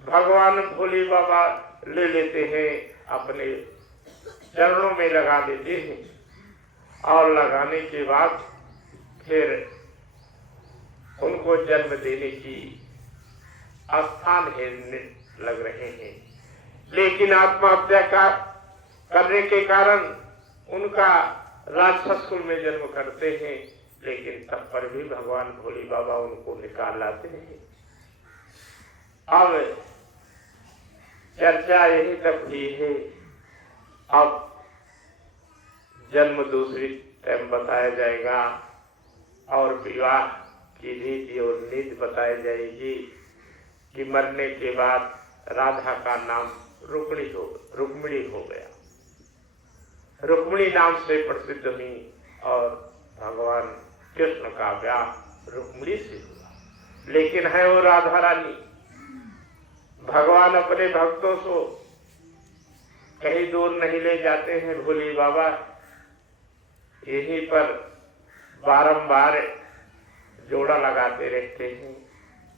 भगवान भोले बाबा ले लेते हैं, अपने चरणों में लगा देते हैं और लगाने के बाद फिर उनको जन्म देने की स्थान हेरने लग रहे हैं। लेकिन आत्महत्या करने के कारण उनका राक्षस कुल में जन्म करते हैं, लेकिन तब पर भी भगवान भोले बाबा उनको निकाल लाते हैं। अब चर्चा यही तक हुई है। अब जन्म दूसरी टाइम बताया जाएगा और विवाह की रीति और नीति बताई जाएगी कि मरने के बाद राधा का नाम रुक्मिणी हो गया। रुक्मिणी नाम से प्रसिद्ध हुई और भगवान कृष्ण का ब्याह रुक्मिणी से हुआ। लेकिन है वो राधा रानी। भगवान अपने भक्तों को कहीं दूर नहीं ले जाते हैं भोले बाबा, यहीं पर बारंबार जोड़ा लगाते रहते हैं।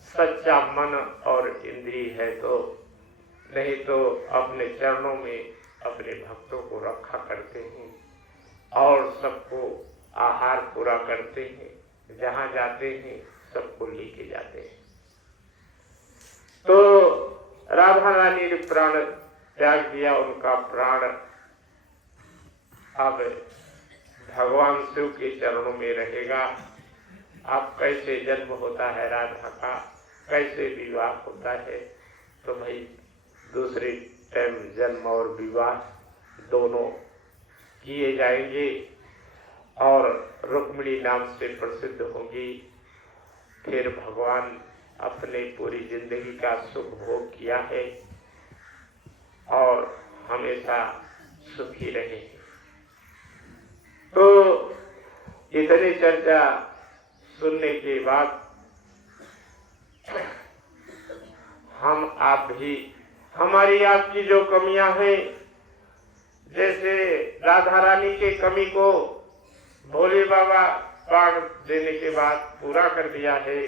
सच्चा मन और इंद्रिय है तो, नहीं तो अपने चरणों में अपने भक्तों को रखा करते हैं और सबको आहार पूरा करते हैं। जहां जाते हैं सबको लेके जाते हैं। तो राधा रानी ने प्राण त्याग दिया। उनका प्राण अब भगवान शिव के चरणों में रहेगा। अब कैसे जन्म होता है राधा का, कैसे विवाह होता है, तो भाई दूसरे टाइम जन्म और विवाह दोनों किए जाएंगे और रुक्मिणी नाम से प्रसिद्ध होंगी। फिर भगवान अपने पूरी जिंदगी का सुख भोग किया है और हमेशा सुखी रहे। तो इतनी चर्चा सुनने के बाद हम आप भी हमारी आपकी जो कमियां हैं, जैसे राधा रानी के कमी को भोले बाबा प्राण देने के बाद पूरा कर दिया है,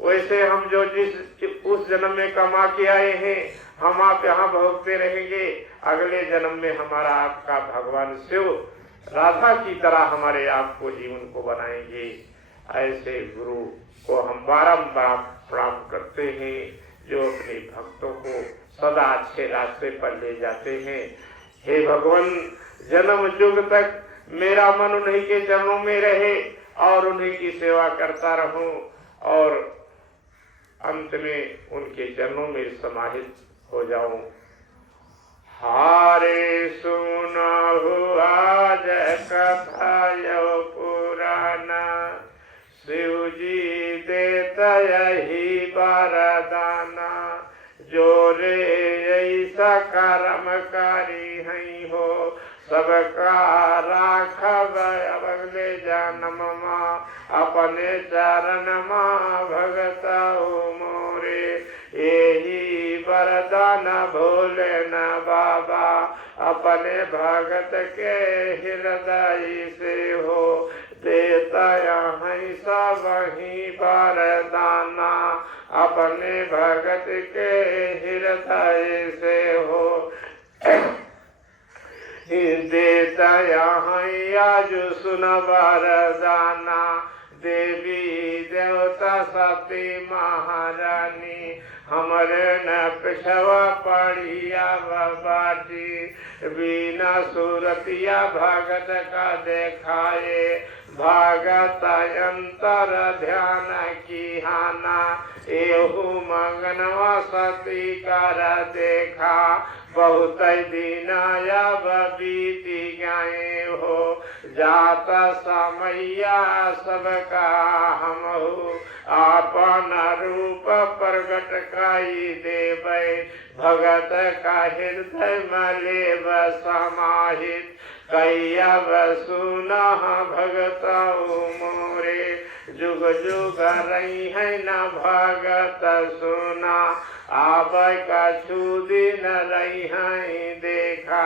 वैसे हम जो जिस उस जन्म में कमा के आए हैं हम आप यहाँ भोगते रहेंगे। अगले जन्म में हमारा आपका भगवान शिव राधा की तरह हमारे आप को जीवन को बनाएंगे। ऐसे गुरु को हम बारंबार प्राप्त करते हैं जो अपने भक्तों को सदा अच्छे रास्ते पर ले जाते हैं। हे भगवान, जन्म युग तक मेरा मन उन्हीं के चरणों में रहे और उन्हीं की सेवा करता रहूं और अंत में उनके चरणों में समाहित हो जाऊं। हारे सुना आज कथा यो पुराना, शिव जी देता यही वरदाना, जो रे ऐसा कर्मकारी है हो सबका राखब अगले जन्म माँ अपने चरण माँ भगत मोरे। यही वरदान भोले न बाबा अपने भगत के हृदय से हो देता यहाँ सब ही वरदाना। अपने भगत के हृदय से हो देता यहाँ आज सुन वरदाना। देवी देवता सती महारानी हमरे न पिछवा पड़िया बाटी। बिना सूरतिया भगत का देखाए भागत अंतर ध्यान की हाना। एहू मंगनवा सती कर देखा बहुत दिन अब बीती गए हो। जाता समैया सबका हम आपन रूप प्रगट काई देवे। भगत का हृदय मलेब समाहित कैया सुना भगत मोरे। जुग जुग रही है न भगत सुना आब कछु दिन रही है देखा।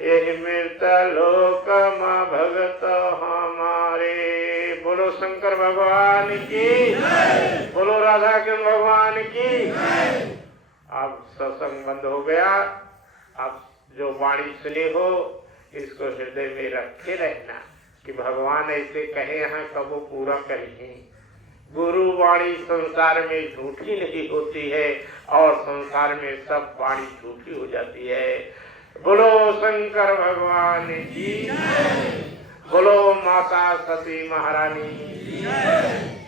यही मृत लोक में भगत हमारे। बोलो शंकर भगवान की, बोलो राधा कृष्ण भगवान की। अब सत्संग बंद हो गया। अब जो वाणी सुनी हो इसको हृदय में रखे रहना कि भगवान ऐसे कहे हैं कब वो पूरा करेंगे। गुरु वाणी संसार में झूठी नहीं होती है और संसार में सब वाणी झूठी हो जाती है। बोलो शंकर भगवान की, बोलो माता सती महारानी की।